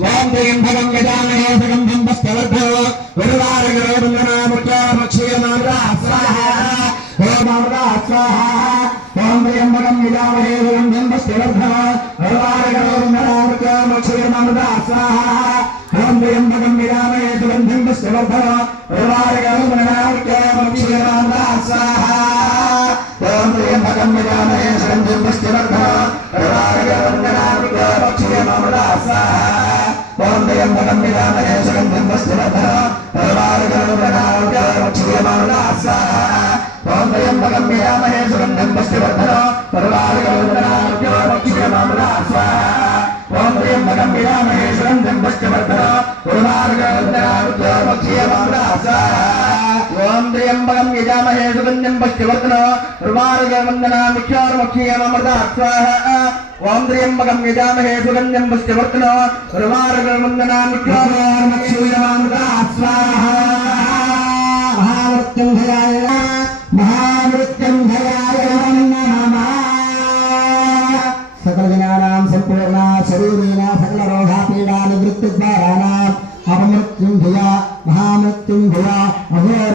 ఓం భగం గజామహే సగంధం పుష్పవర్ధో గురువారగరోబంధనాముఖ్యమక్షయమామృతా స్వాహ ఓం అమృతా స్వాహ ఓం భగం గజామహే సగంధం పుష్పవర్ధో గురువారగరోబంధనాముఖ్యమక్షయమామృతా స్వాహ ఓం త్రయం భగం గజామహే సగంధం భగం గజామహే సగంధం ఓం దయం భగం విరామహే సుగంధం వస్తువధ పరవారగరుణాక్షయమానులా ఓం త్ర్యంబకం యజామహే సుగంధం పుష్టివర్ధన రుమారగవందనామిక్షారమక్షీయమృతా ఓం త్ర్యంబకం యజామహే సుగంధం పుష్టివర్ధన రుమారగవందనామిక్షారమక్షీయమృతా స్వాహ మహామృత్యుంజయాయ సకల జనానాం సంపూర్ణ శరీరేణ సకల రోగాపీడా నివృత్తి ద్వారాణం అపమృత్యుంజయ మహామృత్యుంజయ అహో